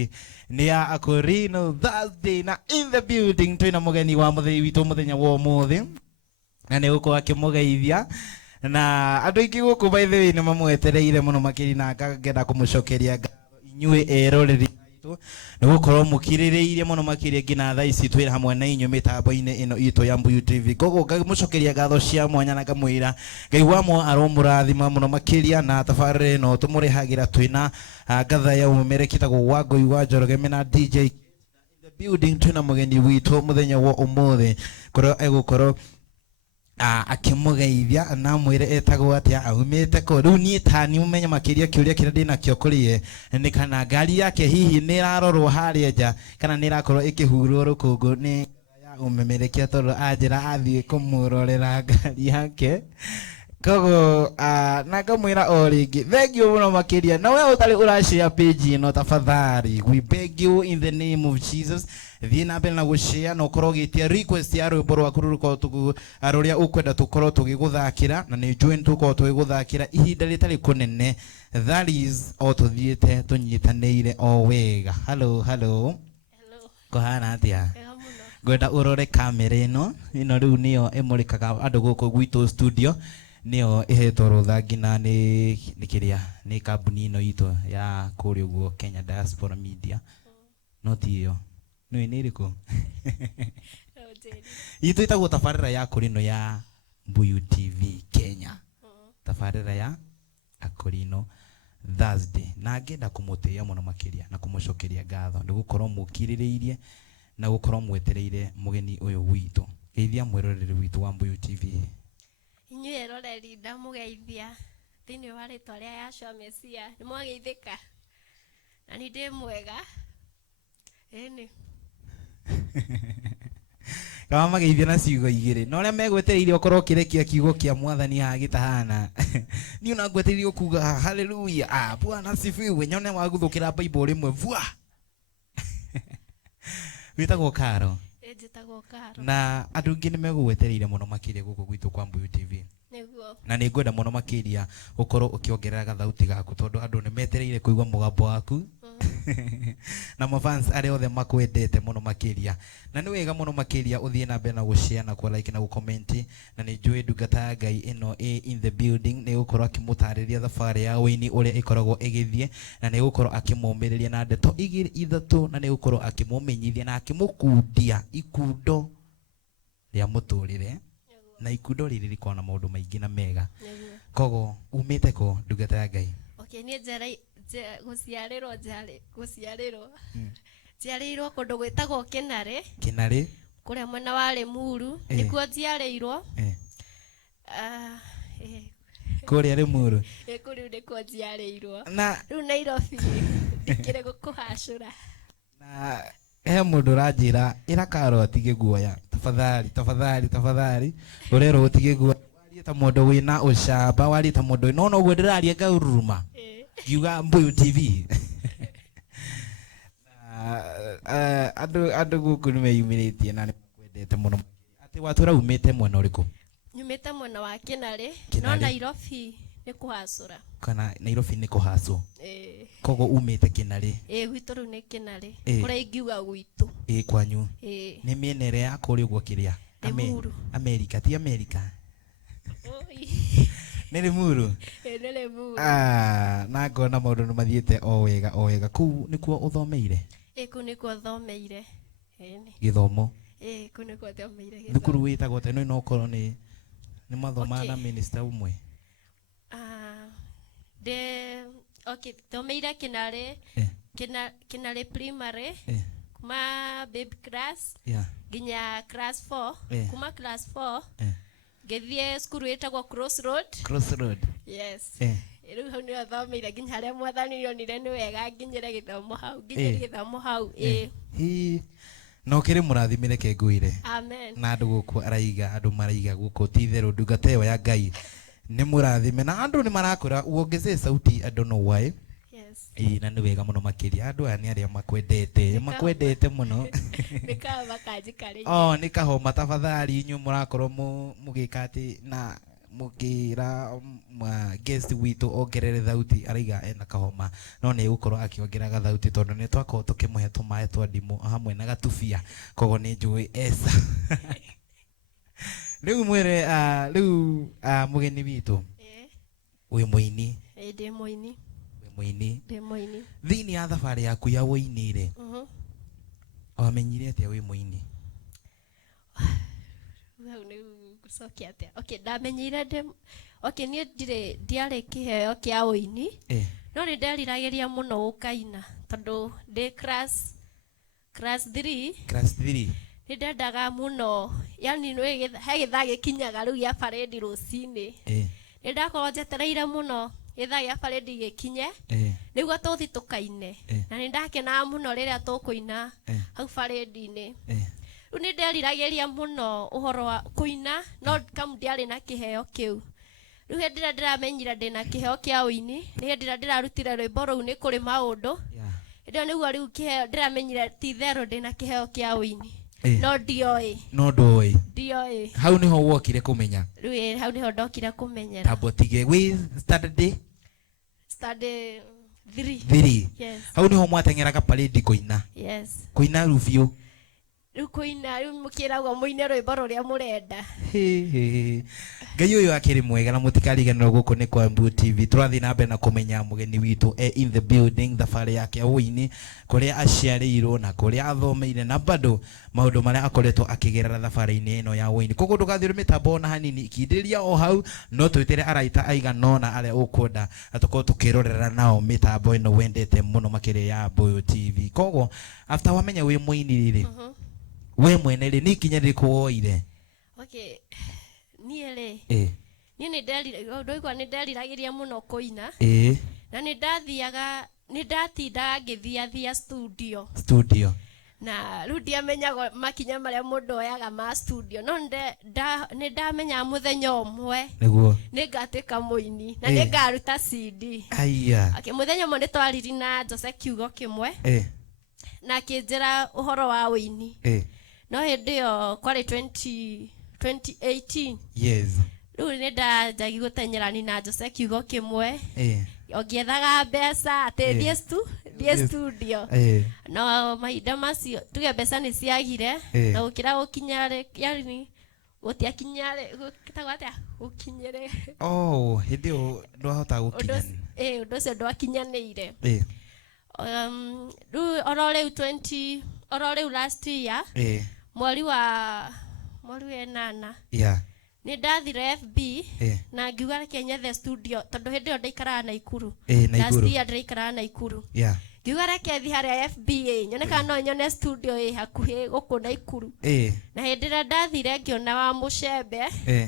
wiki ni ya Akorino Thursday na in the building twina mugeni wa muthei witu muthenya wa umuthi na ni uko akimugeithia na andu ingi guku by the way ni mamwetereire muno makiri na ngenda kumucokeria ngatho inyue eroreri itu ni gukorwo mukiririire muno makiri ngina thaa ici twira hamwe na inyu mitambo-ini ino itu ya Mbuyu TV kogo ngamucokeria ngatho cia mwanya na ngamwira Ngai wamo aromurathima muno makiria na tabarire no tumurihagira twina ngatha ya umereki tago wa Ngui wa Njoroge mena DJ in the building twina mugeni witu muthenya wa umuthi korwo egukorwo akimugeithia na mwire etagwo atia aumite ko riu ni tani umenya makiria kiuria kira ndina kio kurie ni kana ngari yake hihi ni rarorwo haria nja kana ni rakorwo ikihurwo rukungu ni ya umemerekia toro ajira athie kumurorera ngari yake kogo na ngamwira o ringi thank you muno makiria na we utari urashare page ino tafadhali we beg you in the name of Jesus thie na mbere na gushare no korwo gitia request ya rwimbo rwaku ruko tugu aruria ukwenda tukorwo tugiguthakira na ni join tukorwo tugiguthakira ihinda ritari kunene that is o tuthiete tunyitanire o wega hello kohana atia ngwenda urore kamera ino riu niyo imurikaga andu guku gwitu studio niyo ihetwo rutha ngina ni kiria ni kambuni ino itu ya kuri uguo Kenya Diaspora Media no tiyo no iniriko itu itagwo tabarira ya Akorino ya Mbuyu TV Kenya tabarira ya Akorino Thursday na ngenda kumuteya muno makiria na kumucokeria ngatho ni gukorwo mukiririirie na gukorwo mwetereire mugeni uyu witu geithia mwiroreri witu wa Mbuyu TV inyu eroreri ndamugeithia thini wa ritwa ria Yashua Mesia ni mwageithika na ni ndi mwega eni kama mageithia na ciugo igiri no ria megwetereire okorwo kirekia kiugo kia mwathani hagitahana ni una ngwetereire kuga haleluya Bwana sifiwe nyone waguthukira Bible rimwe vua witagwo Karo ejitagwo Karo na andu ngi ni megugwetereire muno makiria guku gwitu kwa Mbuyu TV niguo na ni ngwenda muno makiria ukorwo ukiongerera gathauti gaku tondu andu ni metereire kuigwa mugambo waku na mafans ari othe makwendete muno makiria na ni wega muno makiria uthie na mbere na gushare na ku like na ku comment na ni njui ndungata Ngai ino in the building ni gukorwo akimutariria thabari ya wini uria ikoragwo igithie na ni gukorwo akimumiriria na ndeto igiri ithatu na ni gukorwo akimumenyithia na akimukundia ikundo ria muturire na ikundo riri riko na maundu maingi na mega kogo umite ko ndungata Ngai okay ni guciarirwo ciarirwo kundu gwitagwo Kinare kuria mwena wa Limuru nikuo ciarirwo kuria Limuru kuriu nikuo ciarirwo na riu Nairobi ndikire gukuhacura na he mundu ranjira ira Karo atige guoya tafadhali urero utige guoya wari ta mundu wina ucamba wari ta mundu no no gwenderaria ngauruma Yuga Mbuyu TV andu guku ni meyumiritie na ni kwendete muno ati watura umite mwena uriku nyumite mwena wa Kinare no Nairobi ni kuhacura kana Nairobi ni kuhacwo kogo umite Kinare gwitu riu ni Kinare kuria ingiuga gwitu kwanyu ni mienere ya kuri uguo kiria America ti America ni Limuru ni Limuru na ngona maundu ni mathiete o wega ku nikuo uthomeire ku nikuo thomeire githomo ku nikuo thomeire githomo thukuru witagwo teno no korwo ni mathoma na minister umwe thomeire Kinare primary kuma baby class ginya class 4 kuma class 4 gethie skuru etagwo Crossroad yes riu hau ni athomeire ginya haria mwathani nionire ni wega nginyire githomo hau no kiri murathimire ke nguire amen na andu guku andu maraiga guku titheru ndungata yo ya Ngai ni murathime na andu ni marakura uongeze sauti I don't know why na ni wega muno makiria andu aya ni aria makwendete muno nika makajikari ni kahoma tafadhali inyu murakorwo mugikati na mukira guest witu ongerere thauti ariga ena kahoma no ne gukorwo akiongeraga thauti tondu ne twako tukimuhe tumae twa ndimu hamwe na gatubia kogo ni njui esa riu mwere riu mugeni witu wi muini ndi muini ndi muini thini ya thabari yaku ya uini ri wamenyire atia wi muini okay ndamenyire okay ni ndiare kiheo kia uini no ni ndarirageria muno ukaina tondu ndi class 3 ni ndendaga muno yani no hegitha gikinyaga riu ya parade rucini ni ndakorwo njetereire muno githa ya parade gikinye niguo tuthi tukaine na ni ndakena muno riria tukuina hau parade-ini ni nderirageria muno uhoro wa kuina no kam ndiari na kiheo kiu riu ndira ndiramenyira ndina kiheo kia uini ni ndira ndirarutire rwimbo ruu ni kuri maundu ndio niguo riu kiheo ndiramenyira ti thero ndina kiheo kia uini no ndioi hau niho wokire kumenya riu hau niho ndokire kumenyera tabotige we started 3 yes hau niho mwatengeraga parade kuina kuina rufio rukoina mukiragwo muine rwimbo ruria murenda ngai uyu akiri mwega na mutikariganirwo guku ni kwa Embu TV turathi na mbere na kumenya mugeni witu in the building thabari yake uini kuria aciarirwo na kuria athomeire na bado maundu maria akoretwo akigerera thabari-ini ino ya uini koguo ndugathiru mitambo na hanini ikindiria o hau no twitire araita aiganona aria ukwenda atukorwo tukirorera nao mitambo ino wendete muno makiri ya Embu TV koguo after wamenya wi muini riri we mwene ri ni kinya rikuoire okay niele ni ndoigwa ni nderiragiria muno kuina na ni ndathiaga ni ndatindaga ngithia studio na riu ndiamenyaga makinya maria mundu oyaga ma studio no ni ndamenya muthenya umwe niguo ni ngatwika muini na ni ngaruta CD aya okay muthenya umwe ni twariri na Jose kiugo kimwe na kinjira uhoro wa uini no hindi yo kwari 2018 yes riu ni ndajagi gutenyerani na Jose kiugo kimwe ogiethaga mbeca ateithie studio no mahinda macio tuge mbeca ni ciagire na gukira gukinyare yani gutiakinyare gutagwatia gukinyire hindi yo ndwahota gukinya undu ucio ndwakinyanire riu oro riu last year mweri wa 8 ni ndathire FB na ngiuga reke nyethe studio tondu hindi yo ndaikaraga Naikuru last year ndaikaraga Naikuru ngiuga reke thi haria FB nyone kana no nyone studio hakuhi guku Naikuru na hindi ria ndathire ngiona wa mucembe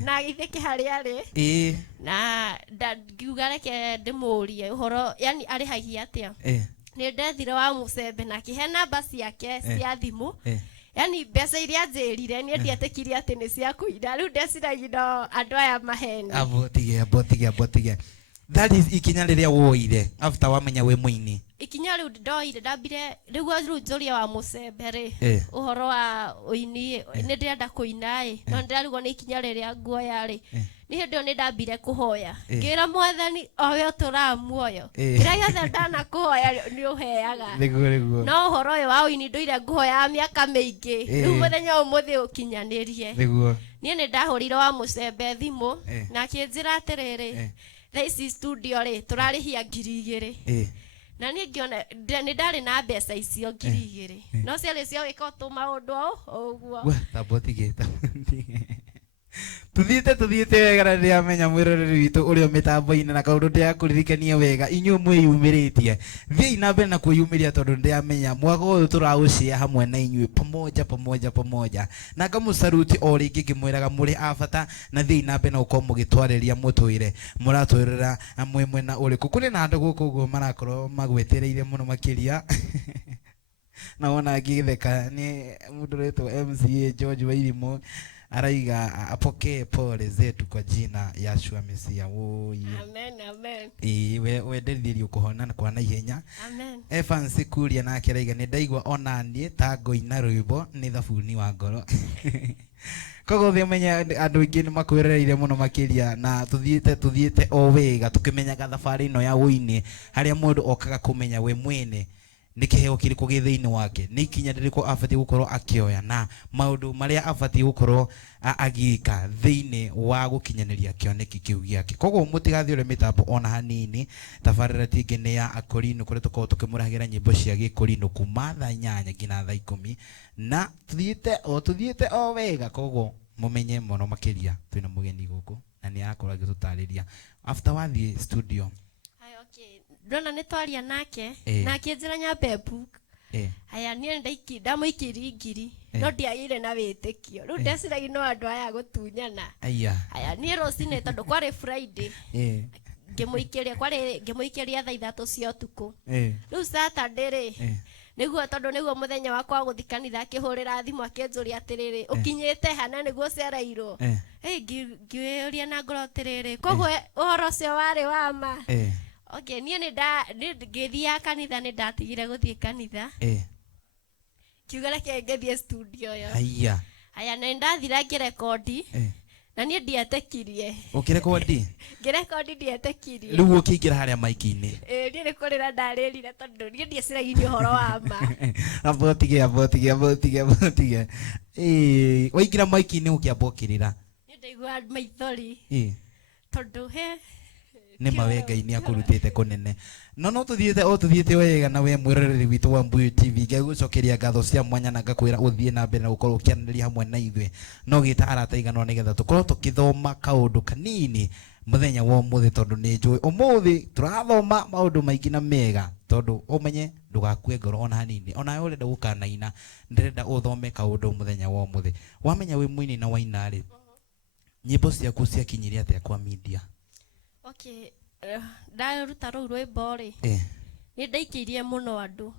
na githiki haria ari na ngiuga reke ndimurie uhoro yani ari hagia atia ni ndathire wa mucembe na kihe namba ciake cia thimu yani mbeca iria njirire ni ndietikirie ati ni cia kuira riu ndeciragia no andu aya maheni abotige that is ikinya riria woire after wamenya we muini ikinya riu ndoire ndambire riu njuria wa mucembe ri uhoro wa uini ni ndirenda kuina no ndirarigwo ni ikinya riria nguoya ri ni hindi ni ndambire kuhoya ngira mwathani oyo turamuoyo kira giothe ndana kuhoya ni uheaga no uhoro uyu wa uini nduire nguhoya miaka mingi riu muthenya umuthi ukinyanirie ni ndahurire wa mucembe thimu na akinjira atiriri this studio ri turarihia 2,000 na ni ngiona ni ndari na mbeca icio 2,000 no ciari cio wika tu maundu uguo tabotige tuthiite wega ria menya mwiroreri witu urio mitambo-ini na kaundu ndia kuririkania wega inyu mwiyumiritie thii na mbere na kuyumiria tondu ndia menya mwaka uyu turaucia hamwe na inyu pamoja na ngamusaruti o ringi ngimwiraga muri abata na thii na mbere na uko mugitwariria mutwire muratwirira mwemwe na uriku kuri na andu guku guo marakorwo magwetereire muno makiria na wona ngitheka ni mundu ritwo MCA George Wairimu araiga apokee pole zetu kwa jina Yeshua Mesia. Amen, amen. We ndĩrithĩrio kũhona kwa naihenya. Amen. Evans Kuria nake araiga nĩ ndaigua ona niĩ ta ngũina rwĩmbo nĩ thabuni wa ngoro. Kogo thimenya andũ aingĩ nĩ makwĩrereire mũno makĩria na tuthiĩte o wega tukĩmenyaga thabarĩ ĩno ya ũini harĩa mũndũ okaga kũmenya we mwene nĩ kĩheo kĩrĩkũ gĩ thĩinĩ wake, nĩ ikinya rĩrĩkũ abatiĩ gũkorwo akĩoya na maũndũ marĩa abatiĩ gũkorwo agĩka thĩinĩ wa gũkinyanĩria kĩoneki kĩu gĩake. Koguo mũtigathiĩ ũrĩa mĩtambo ona hanini, tabarĩra tingĩ nĩ ya Akorino kũrĩa tũkoragwo tũkĩmũrahĩra nyĩmbo cia Gĩkorino kuma thaa 8 nginya thaa 10 na tuthiĩte o wega. Koguo mumenye mũno makĩria twĩna mũgeni gũkũ na nĩ arakorwo agĩtũtarĩria after wathiĩ studio. Ndona nĩ twaria nake na akĩnjĩra nyambe book. Aya niĩ ndamũikirie ngiri no ndiagĩire na wĩtĩkio. Rĩu ndeciragia no andũ aya gũtunyana. Aya niĩ rũcinĩ tondũ kwarĩ Friday ngĩmũikĩria thaa 3 cia ũtukũ. Rĩu Saturday rĩ nĩguo tondũ nĩguo mũthenya wakwa wa gũthiĩ kanitha akĩhũrĩra thimũ akĩnjũria atĩrĩrĩ ũkinyĩte hana nĩguo cereirwo. Ngĩũria na ngoro atĩrĩrĩ koguo ũhoro ũcio warĩ wa ma. Okay, niĩ ngĩthiĩ kanitha nĩ ndatigire gũthiĩ kanitha. Kiuga reke ngĩthiĩ studio yo. Aya nĩ ndathira ngĩrekondi na niĩ ndietĩkirie. Ũkĩrekondi? Ngĩrekondi ndietĩkirie. Rĩu ũkĩingĩra harĩa mic-inĩ? Niĩ nĩ kũrĩra ndarĩrire tondũ niĩ ndieciragia ũhoro wa ma. Abotige. Waingĩra mic-inĩ ũkĩamba ũkĩrĩra? Niĩ ndaigua maithori. Tondũ nĩ mawengai akũrutĩte kũnene. No tuthiĩte wega na we mwĩroreri witũ wa Mbuyu TV. Ngegũcokeria ngatho cia mwanya na ngakwĩra ũthiĩ na mbere na gũkorwo ũkĩanĩrĩria hamwe na ithuĩ. No gĩta arata igana nĩgetha tũkorwo tũkĩthoma kaũndũ kanini mũthenya wa ũmũthĩ tondũ nĩ njũĩ ũmũthĩ tũrathoma maũndũ maingĩ na mega tondũ ũmenye ndũgakue ngoro ona hanini. Ona wewe ũrenda gũkanaina ndĩrenda ũthome kaũndũ mũthenya wa ũmũthĩ. Wamenya wĩ mũini na waina rĩ nyĩmbo ciaku ciakinyire atĩa kwa media? Okay, ndaruta rũu rwĩmbo rĩ nĩ ndaikĩirie mũno andũ.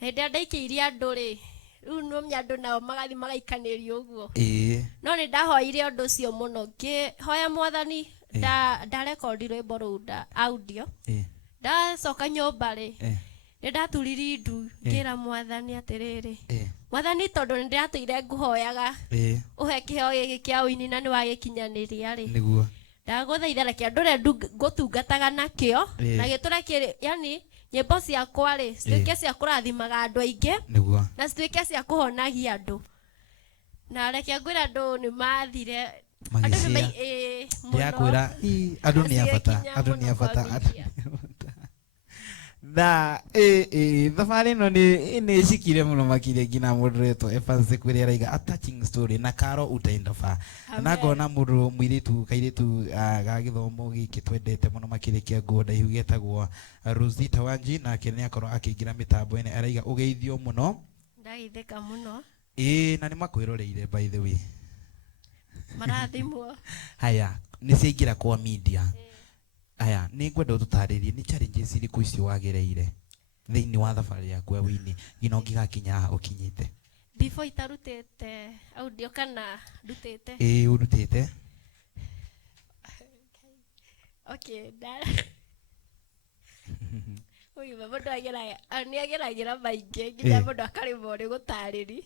Na hĩndĩ ndaikĩirie andũ rĩ rĩu no andũ nao magathi magaikanĩrio ũguo. No nĩ ndahoire ũndũ ũcio mũno ngĩhoya Mwathani ndarekondi rwĩmbo rũu audio. Ndacoka nyũmba rĩ nĩ ndaturiri ndu ngĩra Mwathani atĩrĩrĩ Mwathani tondũ nĩ ndĩratũire ngũhoyaga ũhe kĩheo gĩkĩ kĩa ũini na nĩ wagĩkinyanĩria rĩ nĩguo ndagũthaitha reke andũ rĩa ngũtungataga nakĩo na gĩtũreke yani nyĩmbo ciakwa rĩ cituĩke cia kũrathimaga andũ aingĩ na cituĩke cia kũhonagia andũ. Na reke ngwĩra andũ nĩ mathire andũ nĩ yakwĩra andũ nĩ abata na thabarĩ ĩno nĩ ĩcikire mũno makĩria nginya mũndũ wetwo Evans Kuria araiga a touching story na Karo utaenda fa na ngona mũndũ mũirĩtu kairĩtu ga gĩthomo gĩkĩ twendete mũno makĩria kĩa nguo ndaihu getagwo Rosita Wanji nake nĩ akorwo akĩingĩra mĩtambo-inĩ araiga ũgeithio mũno. Ndageithĩka mũno. Na nĩ makwĩroreire by the way. Marathimwo. Haya nĩ ciaingĩra kwa media. Aya nĩ ngwenda ũtũtarĩrie nĩ challenges irĩkũ icio wagereire thĩinĩ wa thabarĩ yaku ya ũini nginya ũngĩgakinya haha ũkinyĩte? Before itarutĩte audio kana ndutĩte? Ũrutĩte. Okay, Uyu mũndũ nĩageragĩra maingĩ nginya mũndũ akarĩmwo nĩ gũtarĩri.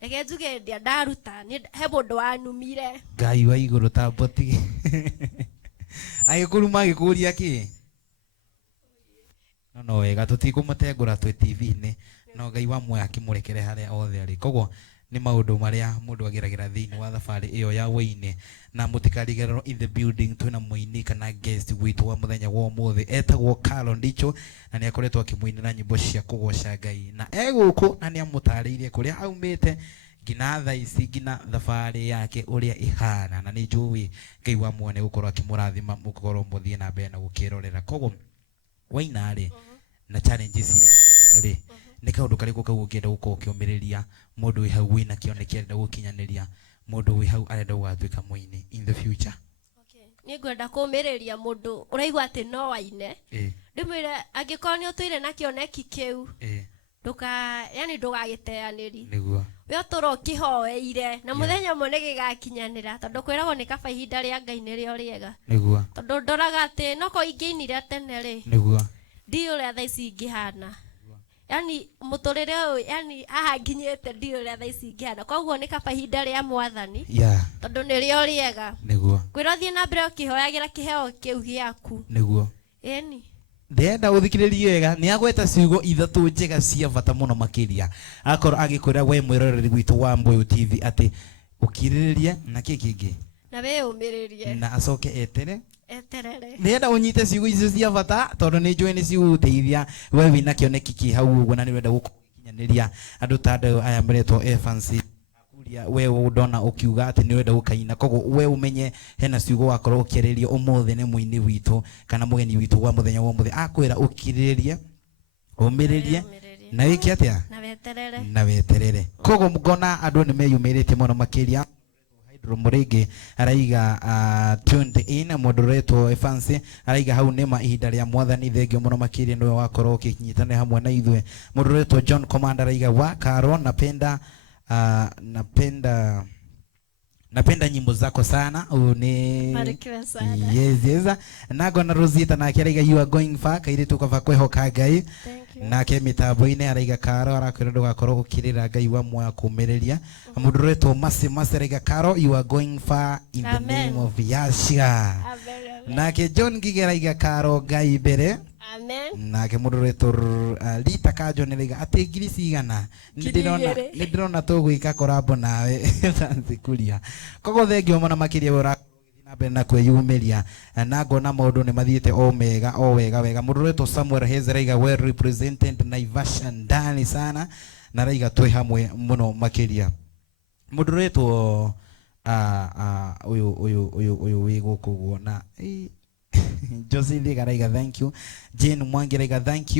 Reke njuge ndaruta he mũndũ wanumire. Ngai wa igũrũ tambũtige. Agĩkũruma agĩkũria kĩ? No wega tũtikũmũtengũra twĩ TV-inĩ no Ngai wa muoyo akĩmũrekere harĩa othe arĩ. Koguo nĩ maũndũ marĩa mũndũ ageragĩra thĩinĩ wa thabarĩ ĩyo ya ũini na mũtikariganĩrwo in the building twĩna mũini kana guest witũ wa mũthenya wa ũmũthĩ etagwo Karo Ndicho na nĩ akoretwo akĩmũinĩra nyĩmbo cia kũgoca Ngai na gũkũ na nĩ amũtarĩirie kũrĩa aumĩte nginya thaa ici nginya thabarĩ yake ũrĩa ihana na nĩ njũĩ Ngai wa muoyo nĩ gũkorwo akĩmũrathima mũkorwo mũthiĩ na mbere na gũkĩrorera. Koguo waina rĩ na challenges iria wagereire rĩ nĩ kaũndũ karĩkũ kau ũngĩenda gũkorwo ũkĩũmĩrĩria mũndũ wĩ hau wĩna kĩoneki arenda gũkinyanĩria mũndũ wĩ hau arenda gũgatuĩka mũini in the future? Niĩ ngwenda kũũmĩrĩria mũndũ ũraigua atĩ no waine ndĩmwĩre angĩkorwo nĩ ũtũire na kĩoneki kĩu yani ndugagiteaniri niguo we toro kihoeire na muthenya mone gigakinyanira tondu kwiragwo ni kaba ihinda ria Ngai ni rio riega niguo tondu ndoraga ati noko ingeinire tene ri niguo ndio ria thaa ici ingihana yani muturire yani aha nginyete ndio ria thaa ici ingihana koguo ni kaba ihinda ria Mwathani tondu ni rio riega niguo kwirathie na mbere ukihoyagira kiheo kiu giaku niguo eni ndenda uthikiririe wega ni agweta ciugo ithatu njega cia bata muno makiria akoro agikwira we mwiroreri gwitu wa Mbuyu TV ati ukiriririe na kingi na we umiririe na acoke eterere ndenda unyite ciugo icio cia bata tondu ni njui ni ciguteithia we wina kioneki ki hau uguo na ni wenda gukinyaniria andu ta andu aya meretwo Evans we udona ukiuga ati ni wenda gukaina kogo we umenye hena ciugo wakorwo ukiriria umuthi ni muini witu kana mugeni witu wa muthenya wa muthi akwira ukiririe umiririe na wiki atia na weterere kogo mugona andu ni meyumiritie muno makiria Hydro Murege araiga 20 moderator Evans araiga hau nema ihinda ria Mwathani thengio muno makiria niwe wakorwo ukinyitane hamwe na ithwe moderator John Commander araiga wa Karo napenda nyimbo zako sana une barikiwe sana yes nago na Rosita na kiraiga you are going far kaire tukava kwehoka Ngai nake mitambo ine araiga Karo arakwira ndugakorwo ukirira Ngai wa mwa kumereria mudureto masi Karo you are going far in the name of Yeshua nake John Gigeraiga Karo Ngai bere amen nake mudureto Lita Kajo niliga ati ngiri igana ndirona tugwika korabo nawe tanzikulia kogo thengio mona makiria ura na mbere na kweyumiria na ngona maundu ni mathiete o wega mudureto Samuel Hezeraiga well represented Naivasha ndani sana na raiga twi hamwe muno makiria mudureto uyu wiguku guona Josie Garaiga, thank you. Jane Mwangiraiga, thank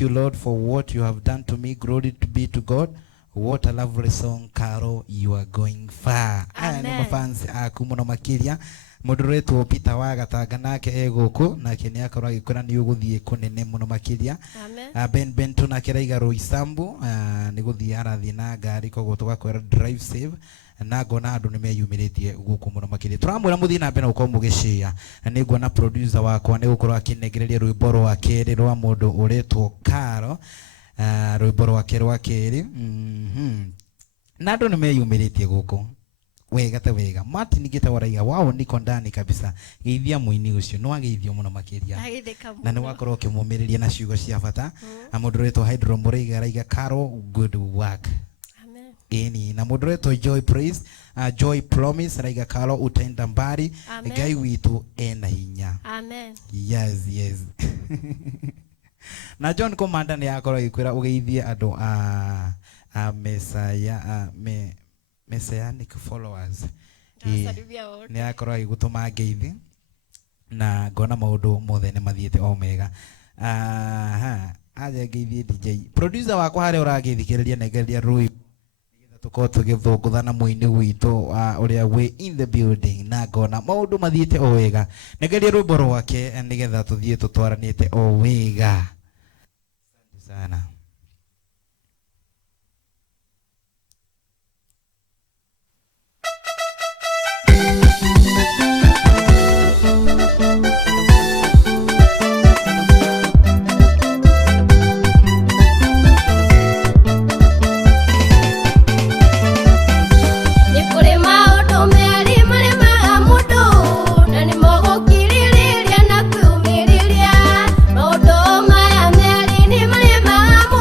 you Lord for what you have done to me. Glory to be to God. What a lovely song, Karo, you are going far. Amen. Fans akumuno makiria moderator Peter Wagatanga nake eguku nake ni akorwa gikwira ni uguthie kunene muno makiria. Amen. Ben tuna kiraiga Roisambu ni guthie arathi na ngari koguo tugakwira drive safe na ngona andu ni meyumiritie guku muno makiria turamwira muthii na mbere uko mugicia ni ngona producer wakwa ni gukorwa akinegereria rwimbo rwa keri rwa mundu uretwo Karo rwimbo rwa keri rwa keri na andu ni meyumiritie guku wega ta wega Martin Gitawaraiga wao niko ndani kabisa geithia muini ucio no ageithio muno makiria na ni wakorwo ukimumiriria na ciugo cia bata amunduretwo Hydro Murege araiga Karo good work eni na moderator Joy Praise Joy Promise araiga Karo utaenda mbali Ngai witu ena hinya amen yes na John Commander ni akorwo ikwira ugeithie andu Messianic followers ni akorwo igutuma ngeithi na ngona maundu mothe ni mathiete o mega aje ngeithi DJ producer wakwa hari uragithikiriria negeria rui tuko tugithunguthana muini witu uria we in the building na ngona maundu mathiete o wega negeria rwimbo rwake nigetha tuthie tutwaranite o wega sana Mama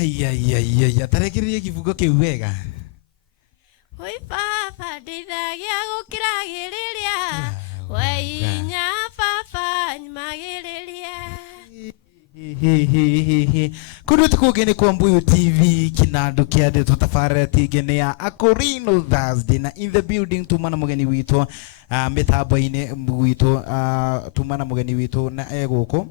Ai tarekereria kibugo kiu wega. Oi papa ndithagia gukiragiriria wainya papa nyumagiriria. Kundu tukugene kwa Mbuyu TV kinandu kiade tutafarira tigene ya Akorino Thursday na in the building tumana mugeni witu mitambo-ini witu tumana mugeni witu na eguko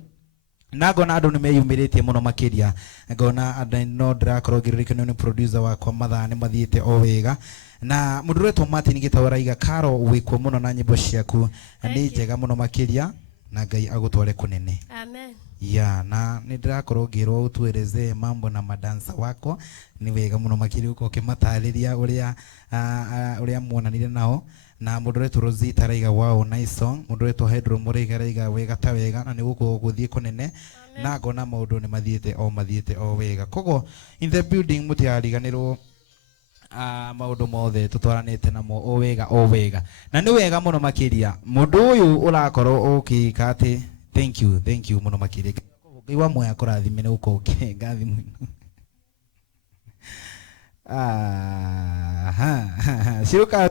nagona andu nimeyumiritie muno makiria ngona andu no ndirakorwo ngiririkanio ni producer wakwa mathaa ni mathiite o wega na mundu wetu Martin Gitawara Karo wikwo muno na nyimbo ciaku ni njega muno makiria na Ngai agutware kunene. Amen. Ya na nindirakorwo ngirwo utwereze mambo na madansa wako ni wega muno makiria uko kimatariria uria muonanire nao na mundu wetu Rosita raiga wow nice song mundu wetu Hedro Muriga raiga wega ta wega na niguko guthie kunene na ngona maundu ni mathiete o wega kogo in the building mutiariganirwo maundu mothe tutwaranite namo o wega na ni wega muno makiria mundu uyu urakorwo ukika ati thank you muno makiria Ngai wa moya kurathime ni uko ngathimo Shiruka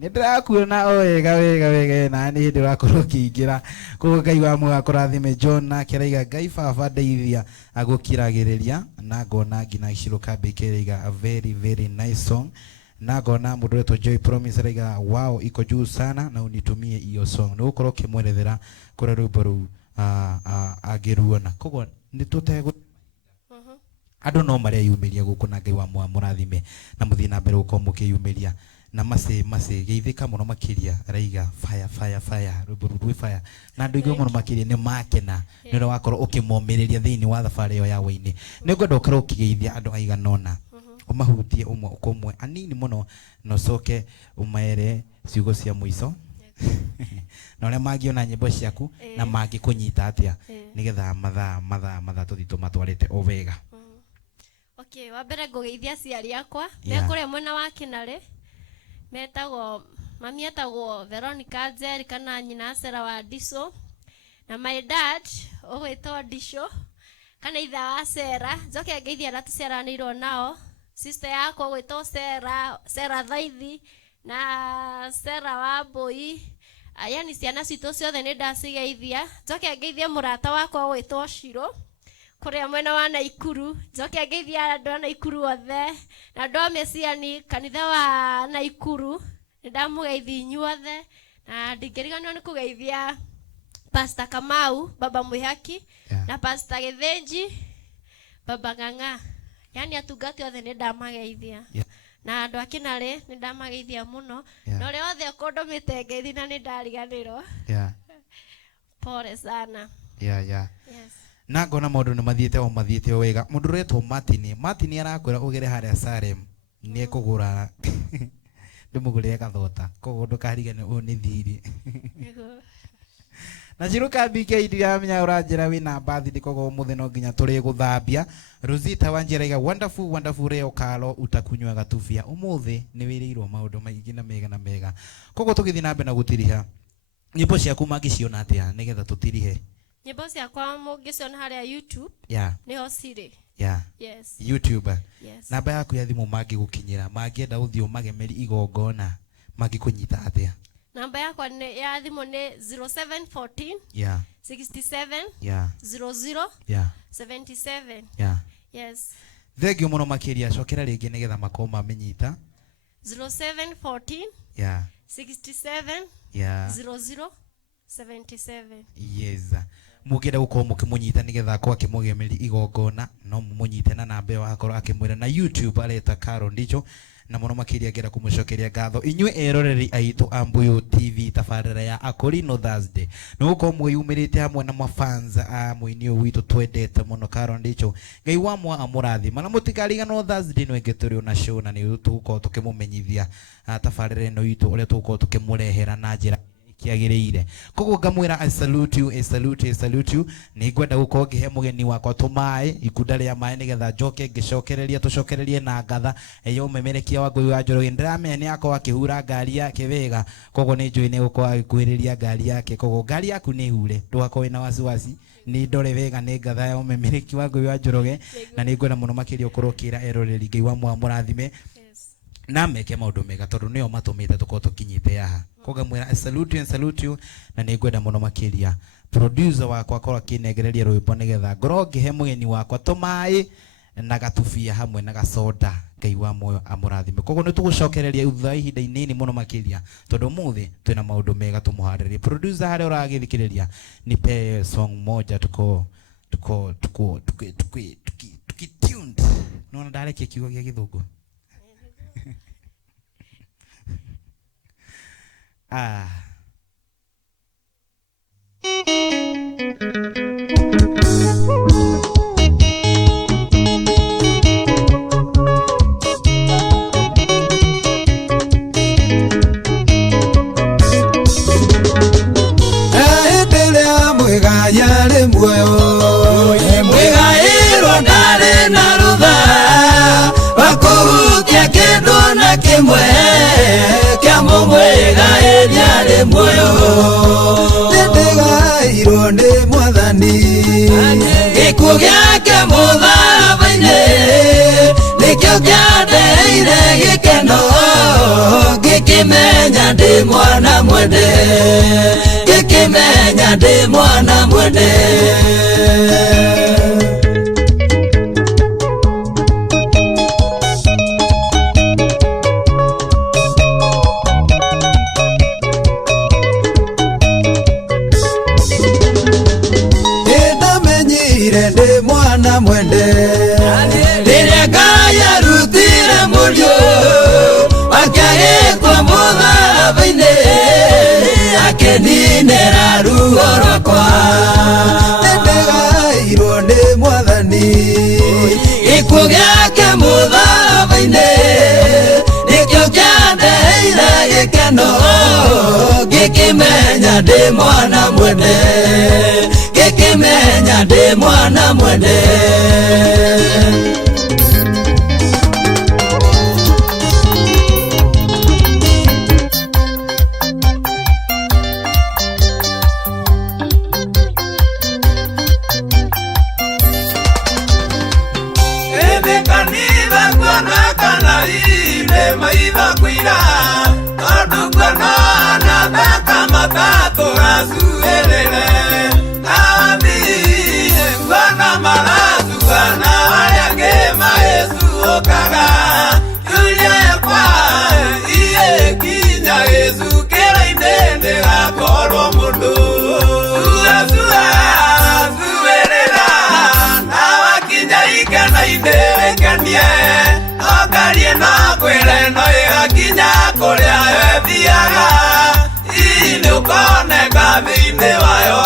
nindirakuona o wega na ni hindi urakorwo ukiingira koguo Ngai wa moya kurathime John na kiraiga Ngai baba ndeithia agukiragiriria na ngona ngina Shiruka bikiriga a very nice song na ngona mundu wetu Joy Promise raiga wow iko juu sana na unitumie iyo song ni ukorwo kimwerethera kuri rwimbo ru agiruona koguo ni tutego andu no mareyumiria guku na Ngai wa moya murathime na muthii na mbere uko mukiyumiria na mase geithika muno makiria raiga fire rwimbo fire na andu igwe muno makiria ni makena ni ro wakorwo ukimomiriria thiini wa thabari yo ya waini ni ngwenda ukorwo ukigeithia andu aiganona umahutie umwe ukomwe anini muno no coke umaere ciugo cia muico na ule magiona nyimbo ciaku na magi kunyita atia nigetha mathaa tuthito matwarite o wega. Okay, wa mbere ngugeithia aciari akwa me kuria mwena wa Kinare mami etagwo Veronica Nzeri kana nyina Sera wa Diso na my dad ogwitwo Disho kana itha wa Sera njoke ngeithia aratu ceranirwo nao sister yakwa ogwitwo Sera Thaithi na Sera wa Mbui yani ciana citu ciothe ni ndacigeithia njoke ngeithia murata wakwa ogwitwo Shiro kuria mwena wa Naikuru njoke ngeithia andu a Naikuru othe na ndo mesiani kanitha wa Naikuru ndamugeithia inyuothe na ndingiriganwo ni kugeithia Pastor Kamau baba Mwihaki na Pastor Githinji baba Ng'ang'a yani atungati othe ni ndamageithia na andu a Kinare ni ndamageithia muno na ule othe ukondomite ngeithi na ni ndariganirwo pole sana. Yes. Na ngona maundu ni mathiete o wega mundu retwo Martin arakwira ugere haria Salem ni ekugura ndimugurire gathota koguo ndukarigane u ni thiri na Shiruka BK ndiramenya uranjira wina birthday koguo muthe no nginya turi guthambia Rosita wanjira wonderful reo kalo utakunywa gatubia umuthi ni wirirwo maundu maingi na mega koguo tugithi na mbe na gutiriha nyimbo ciaku magiciona atia nigetha tutirihe nyimbo ciakwa mungiciona haria YouTube niho ciri yes YouTube namba yaku ya thimu mangigukinyira mangienda uthio magemeri igongona mangikunyita atia namba yakwa ni ya thimu ni 0714 67 00 77 yes thegio muno makiria cokera ringi nigetha makoma menyita 0714 67 00 77 yes mugenda gukorwo mukimunyita nigetha kwa kimugemeri igongona no mumunyite na namba yo akorwo akimwira na YouTube areta Karo Ndicho na muno makiria ngera kumucokeria ngatho inywe eroreri aitu a Mbuyu TV tafarira ya Akorino Thursday nuko mwiyumirite hamwe na mafanza a muini witu twendete muno Karo Ndicho Ngai wa mwa amurathima na mutikariganwo Thursday no ingeturi na show na ni tuko tukimumenyithia tafarira no itu ule tuko tukimurehera na njira kiagirire koguo ngamwira I salute you ni ngwenda gukorwo ngihe mugeni wakwa tumai ikunda ria mai nigetha njoke tucokererie na ngatha eyo memerekia wa Ngui wa Njoroge ndiramenya ni akwa akihura ngari yake wega koguo ni njui ni gukorwo agikuhiriria ngari yake koguo ngari yaku ni hure ndugakorwo na wasiwasi ni ndore wega ni ngatha ya memereki wa Ngui wa Njoroge na ni ngwenda muno makiria ukorokira eroreri Ngai wa murathime na meke maundu mega tondu nio matumite tukorwo tukinyite haha koga mwira I salute you na ni ngwenda muno makiria producer wakwa korwo akinengereria rwimbo nigetha ngorwo ngihe mugeni wakwa tumai na gatubia hamwe na gasoda Ngai wa moyo amurathime koguo ni tugucokereria utha ihinda inini muno makiria tondu muthi twina maundu mega tumuharirie producer hari uragithikiriria nipe song moja tuko tuned no ndareke kiugo gia githungu Endelea mwegayale mwoyo mwegairwo ndare na rutha wakuhutia kindu na kimwe kia mwegairiale mwoyo ndegairwo ni mwathani gikuo giake mutharaba-ini nikio kiandeire gikeno gikimenya ndi mwana mwende gikimenya ndi mwana mwende ndi mwana mwende riria Ngai arutire murio akagikwa mutharaba-ini akininira ruo rwakwa ndegairwo ni mwathani gikuo giake mutharaba-ini nikio kiandeire gikeno gikimenya ndi mwana mwende gikimenya ndi mwana mwende kanitha kuona kana ine maitha kwira tondu kuona na thaka matatu gacuirire kuona maracukana aria angi magicukaga yuria yakwa ikinya gicukira-ini ndigakorwo mundu cuirira na wakinya ikena-ini wikenie okarie na kwire no igakinya kuria we thiaga ini ukoneka thiini wayo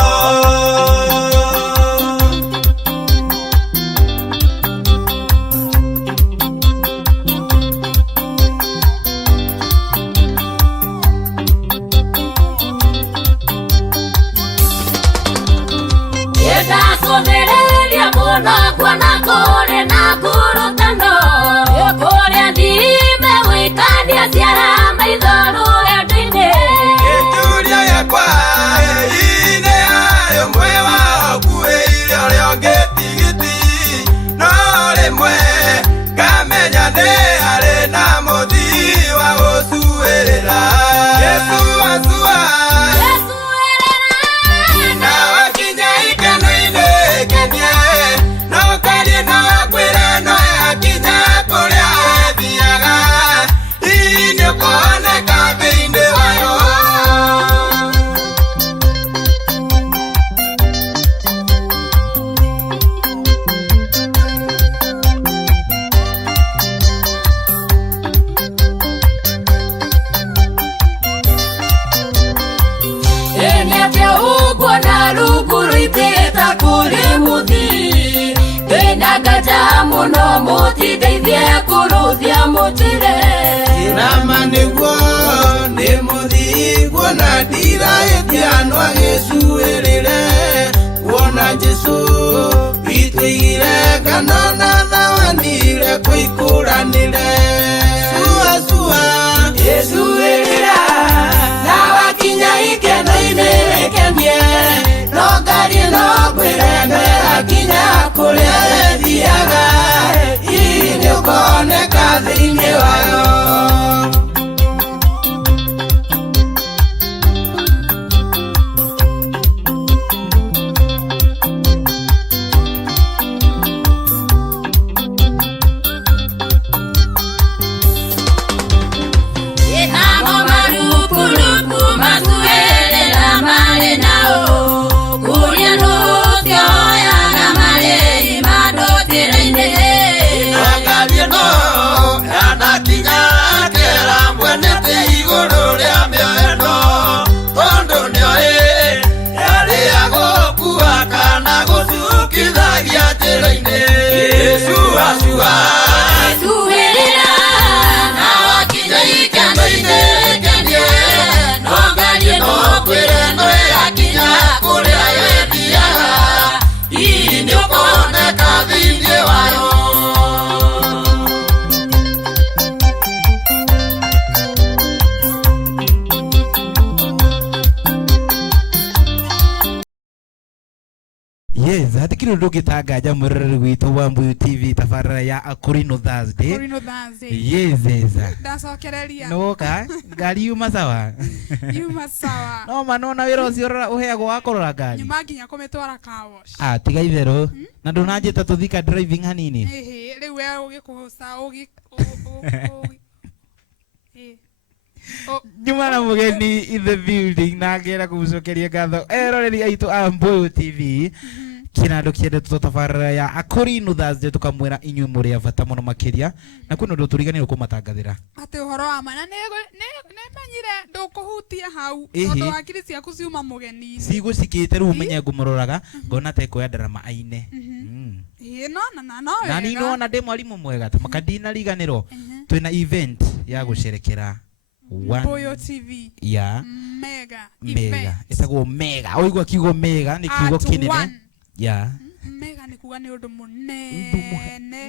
Sovereria muno kuona kure na kurutano kuria ndime wikania ciara maithoru endine gituria yakwa ine ayo mwe wakuire aria ngitigiti no rimwe ngamenya ndi ari na muthii wa gucuirira Yesu acua muno muti ndeithie kuruthia mutire nama niguo ni muthigo na ndira itianwa gisuirire wona Jesu ituigire kana na thawanire kuikuranire sua isuirira na wakinya ikeno-ini ikenie no ngari no kwireme akinya kuria wethiaga ini ukoneka thiini wayo. Yes, hati kilo dogi tagaja mururu wito wa Mbuyu TV tafarra ya Akurino Thursday. Akurino Thursday. Yes, yes. Daso kerelia. No ka, gari yuma sawa. Yuma sawa. No manona wiro siora uheago wakorora gari. Nyuma ginya kumetwara car wash. Ah, tiga ithero. Na ndunajeta tuthika driving hanini. Riu we ugikuhusa ugi Juma na mugeni in the building na ngera kumucokeria ngatho eroreri aitu a Mbuyu TV kinando kiende tutafara ya Akurino Thursday tukamwira inywe muri abata muno makiria na kuno ndo turiganirwo kumatangathira ati uhoro wa mana ne manyire ndukuhutia hau tondu hakiri ciaku ciuma mugeni cigucikite riu menye ngumuroraga ngona ta ikoya ndarama aine no na ni nona ndi mwarimu mwega ta makadina riganirwo twina event ya gucerekera Mbuyu TV ya mega itagwo mega oigwa kiugo mega ni kiugo kinene ya mega ni kuga ni undu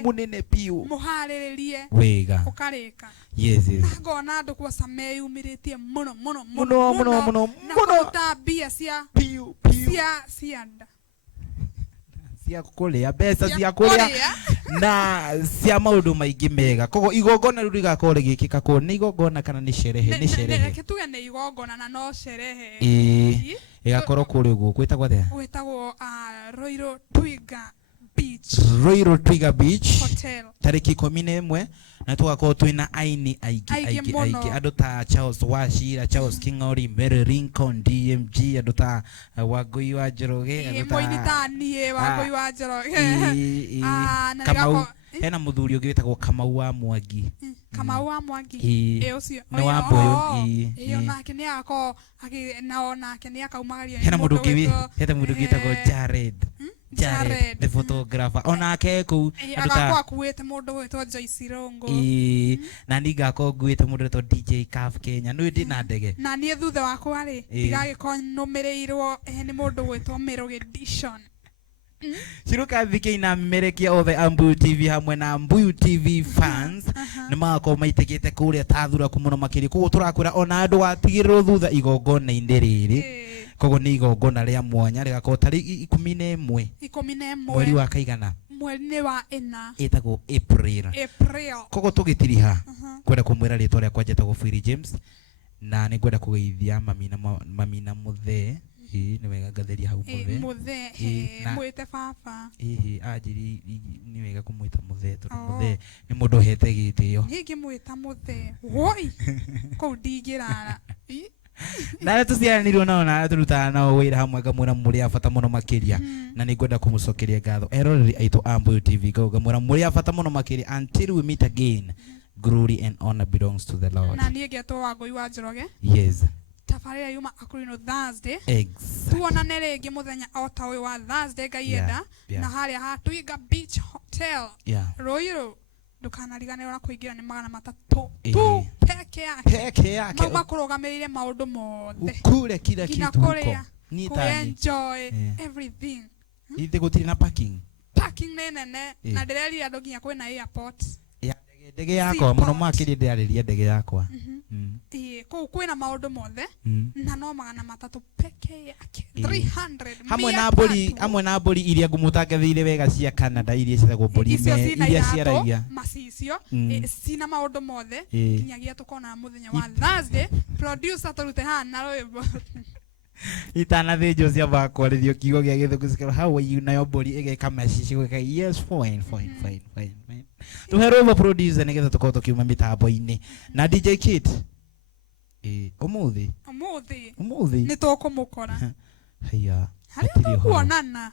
munene piu muhariririe wega ukarika yes ngona andu kwa same yumiritie muno ta bia cia piu cia nda cia kuria mbeca cia kuria na cia maundu maingi mega kogo igongona riu rigakore gikika ko ni igongona kana ni sherehe kituge ni igongona na no sherehe igakorwo kuri uguo gwitagwo gwitagwo Royal Twiga Beach Hotel tariki 11 na tugakorwo twina aini aigi andu ta Charles Wachira, Charles King'ori, Mary Lincoln, DMG, andu ta Wangui wa Njoroge, andu ta Wangui wa Njoroge Kamau hena muthuri ungi witagwo Kamau wa Mwangi ucio no wa Mbuyu iyo nake ni ako nake ni akaumagaria hena mundu ungi witagwo Jared the photographer onake ku agakwa kuwete mundu wetwa Joyce Rongo na ningako nguite mundu wetwa DJ Caf Kenya no ndi na ndege na nie thutha wakwa ri ndigagiko numireirwo ni mundu wetwa Mero Edition Shiruka thike ina merekia othe Mbuyu TV hamwe na Mbuyu TV fans ni mako maitekete kuria tathura kumuno makiri kugo turakwira ona andu atigirwo thutha igongona indiriri kogo ni igongona ria mwanya rigakorwo tari 11 mweri wa kaigana mweri wa 4 itagwo April kogo tugitiriha kwenda kumwira ritwa ria kwanja tagwo Phil James na ni ngwenda kugeithia mamina muthe ni wega gatheria hau muthe mwite baba ajiri ni wega kumwita muthe tondu muthe ni mundu hete gitio ngi mwita muthe woi ko ndigirara na tuciaranirwo nao na turutana nao wira hamwe ngamwira muri abata muno makiria na ni ngwenda kumucokeria ngatho eroreri aitu a Mbuyu TV ngamwira muri abata muno makiria until we meet again. Glory and honor belongs to the Lord. Na niĩ ngetwo Wangui wa Njoroge. Yes. Tabarĩra yuma Akurino Thursday. Exactly. Tuonane rĩngĩ mũthenya o ta ũyũ wa Thursday Ngai enda na harĩa ha Twiga Beach Hotel. Yeah. Royal ndukanarigane ora kuingira ni 300 tu peke yake mama kurogamirire maundu mothe kule kila kitu huko ni enjoy everything ite gutiri na parking nene na ndireri andu nginya kwina airport ya ndege yakwa muno makiri ndariria ndege yakwa kwina maundu mothe na no 300 peke yake 300 hamwe na mburi iria ngumutangathire wega cia Canada iria cietagwo mburi iria ciaragia macicio cina maundu mothe kinyagia tukona muthenya wa Thursday producer turute hana rwimbo itana thijo cia bakwarithio kiugo gia githuku cikara how are you nayo mburi igeka message gwika yes fine tuherwo producer nigetha tukorwo tukiuma mitambo-ini na DJ Kid umuthi ni tukumukora haya hatiri kuonana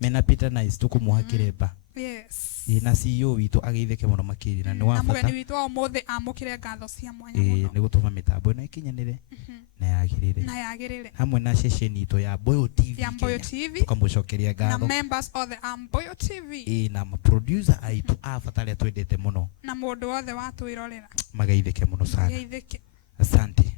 mena Peter Nice tukumuhakireba yes na CEO witu ageitheke muno makiri na ni wa bata na mugeni witu umuthi amukire ngatho cia mwanya muno ni gutuma mitambo na ikinyanire na yagirire hamwe na session itu ya Boyo TV tukamucokeria ngatho na members of the Boyo TV na producer aitu afatale twendete muno na mundu wothe watwirorera magaitheke muno sana asante